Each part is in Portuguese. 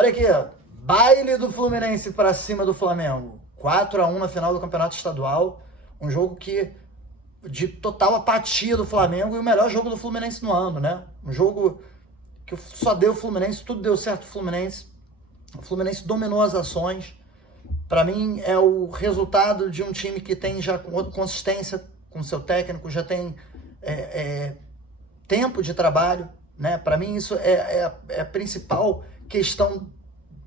Olha aqui, ó. Baile do Fluminense para cima do Flamengo. 4-1 na final do Campeonato Estadual. Um jogo que de total apatia do Flamengo e o melhor jogo do Fluminense no ano, né? Um jogo que só deu o Fluminense, tudo deu certo pro Fluminense. O Fluminense dominou as ações. Para mim é o resultado de um time que tem já consistência com seu técnico, já tem tempo de trabalho, né? Para mim isso é a principal questão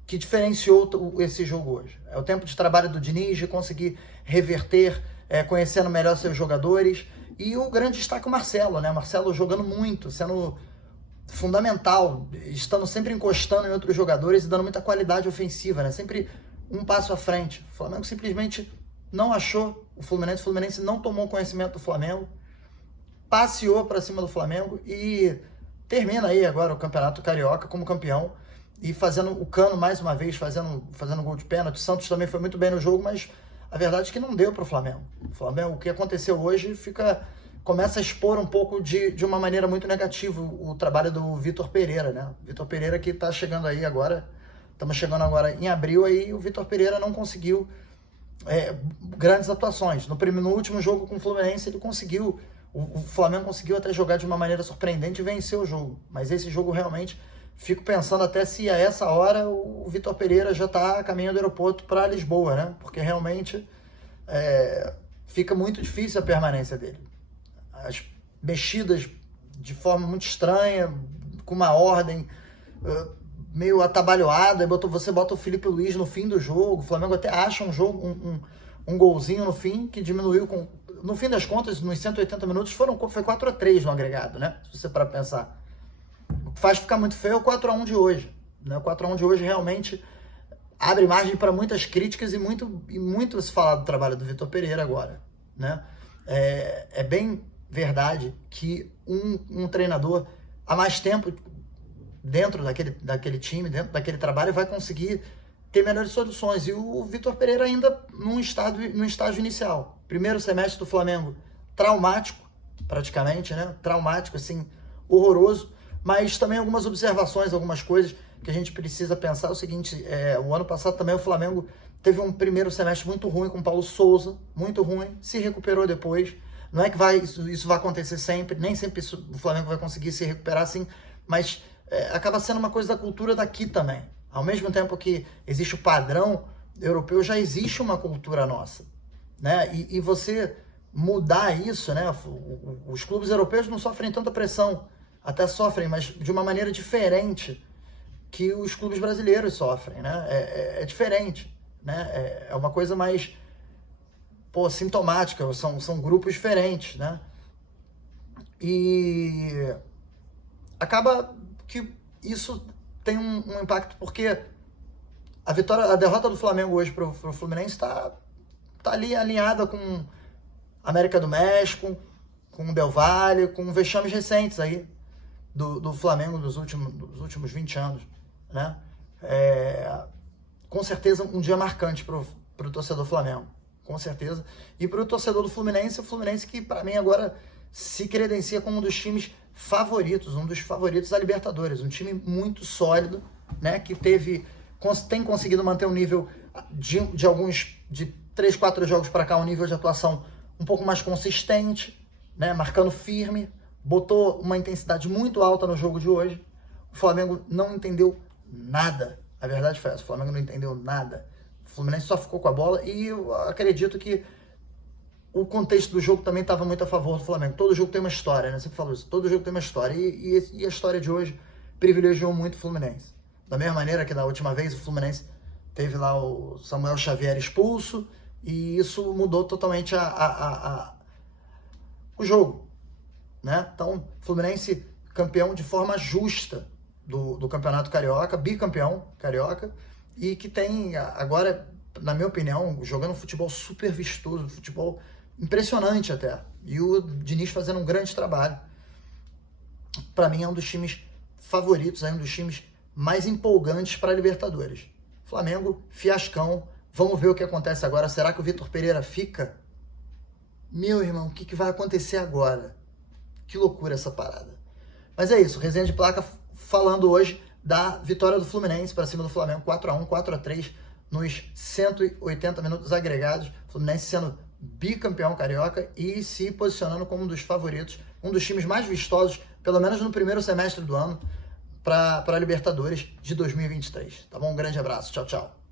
que diferenciou esse jogo hoje. É o tempo de trabalho do Diniz, de conseguir reverter, conhecendo melhor seus jogadores. E o grande destaque é o Marcelo, né? Marcelo jogando muito, sendo fundamental, estando sempre encostando em outros jogadores e dando muita qualidade ofensiva, né? Sempre um passo à frente. O Flamengo simplesmente não achou o Fluminense não tomou conhecimento do Flamengo, passeou para cima do Flamengo e termina aí agora o Campeonato Carioca como campeão e fazendo o Cano mais uma vez, fazendo gol de pênalti. O Santos também foi muito bem no jogo, mas a verdade é que não deu para o Flamengo. O que aconteceu hoje começa a expor um pouco de uma maneira muito negativa o trabalho do Vitor Pereira, né? Vitor Pereira que está chegando aí agora, estamos chegando agora em abril, aí o Vitor Pereira não conseguiu grandes atuações. No último jogo com o Fluminense ele conseguiu, o Flamengo conseguiu até jogar de uma maneira surpreendente e vencer o jogo, mas esse jogo realmente, fico pensando até se a essa hora o Vitor Pereira já está a caminho do aeroporto para Lisboa, né? Porque realmente fica muito difícil a permanência dele. As mexidas de forma muito estranha, com uma ordem meio atabalhoada, você bota o Felipe Luiz no fim do jogo, o Flamengo até acha um golzinho no fim, que diminuiu no fim das contas, nos 180 minutos, foi 4-3 no agregado, né? Se você para pensar. O que faz ficar muito feio é o 4-1 de hoje, né? O 4-1 de hoje realmente abre margem para muitas críticas e muito se falar do trabalho do Vitor Pereira agora, né? É bem verdade que um treinador há mais tempo dentro daquele time, dentro daquele trabalho, vai conseguir ter melhores soluções. E o Vitor Pereira ainda num estágio inicial. Primeiro semestre do Flamengo, traumático, praticamente, né? Traumático, assim, horroroso. Mas também algumas observações, algumas coisas que a gente precisa pensar. O seguinte, o ano passado também o Flamengo teve um primeiro semestre muito ruim com o Paulo Souza, muito ruim, se recuperou depois. Não é que isso vai acontecer sempre, nem sempre o Flamengo vai conseguir se recuperar assim, mas acaba sendo uma coisa da cultura daqui também. Ao mesmo tempo que existe o padrão europeu, já existe uma cultura nossa, né? E você mudar isso, né? Os clubes europeus não sofrem tanta pressão, até sofrem, mas de uma maneira diferente que os clubes brasileiros sofrem, né? É diferente, né? É uma coisa mais sintomática, são grupos diferentes, né? E acaba que isso tem um impacto, porque a derrota do Flamengo hoje pro Fluminense tá ali alinhada com América do México, com o Del Valle, com vexames recentes aí do Flamengo dos últimos 20 anos, né? Com certeza um dia marcante pro torcedor Flamengo, com certeza. E pro torcedor do Fluminense, o Fluminense que para mim agora se credencia como um dos times favoritos, um dos favoritos da Libertadores, um time muito sólido, né, que tem conseguido manter um nível de 3, 4 jogos para cá, um nível de atuação um pouco mais consistente, né, marcando firme, botou uma intensidade muito alta no jogo de hoje. O Flamengo não entendeu nada, a verdade foi essa, o Flamengo não entendeu nada. O Fluminense só ficou com a bola e eu acredito que o contexto do jogo também estava muito a favor do Flamengo. Todo jogo tem uma história, né? Você falou isso. Todo jogo tem uma história. E a história de hoje privilegiou muito o Fluminense. Da mesma maneira que da última vez o Fluminense teve lá o Samuel Xavier expulso e isso mudou totalmente o jogo, né? Então, Fluminense campeão de forma justa do Campeonato Carioca, bicampeão carioca, e que tem agora, na minha opinião, jogando um futebol super vistoso, um futebol impressionante até. E o Diniz fazendo um grande trabalho. Para mim é um dos times favoritos, é um dos times mais empolgantes para a Libertadores. Flamengo, fiascão. Vamos ver o que acontece agora. Será que o Vitor Pereira fica? Meu irmão, o que vai acontecer agora? Que loucura essa parada. Mas é isso, Resenha de Placa falando hoje da vitória do Fluminense para cima do Flamengo, 4-1, 4-3 nos 180 minutos agregados. Fluminense sendo bicampeão carioca e se posicionando como um dos favoritos, um dos times mais vistosos, pelo menos no primeiro semestre do ano, para a Libertadores de 2023. Tá bom? Um grande abraço. Tchau, tchau.